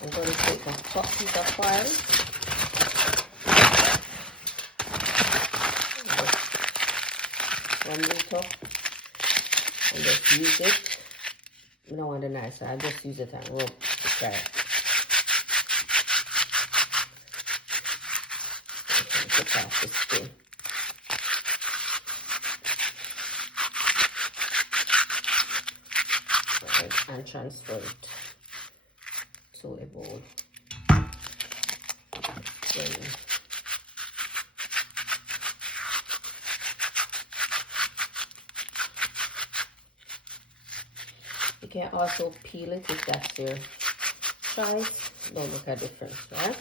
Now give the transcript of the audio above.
I'm going to take a top piece of foil. One it up and just use it. I don't want the knife, so I'll just use it and rub the carrot. Take off the skin. And transfer it to a bowl. Then you can also peel it if that's your choice. Don't make a difference, right?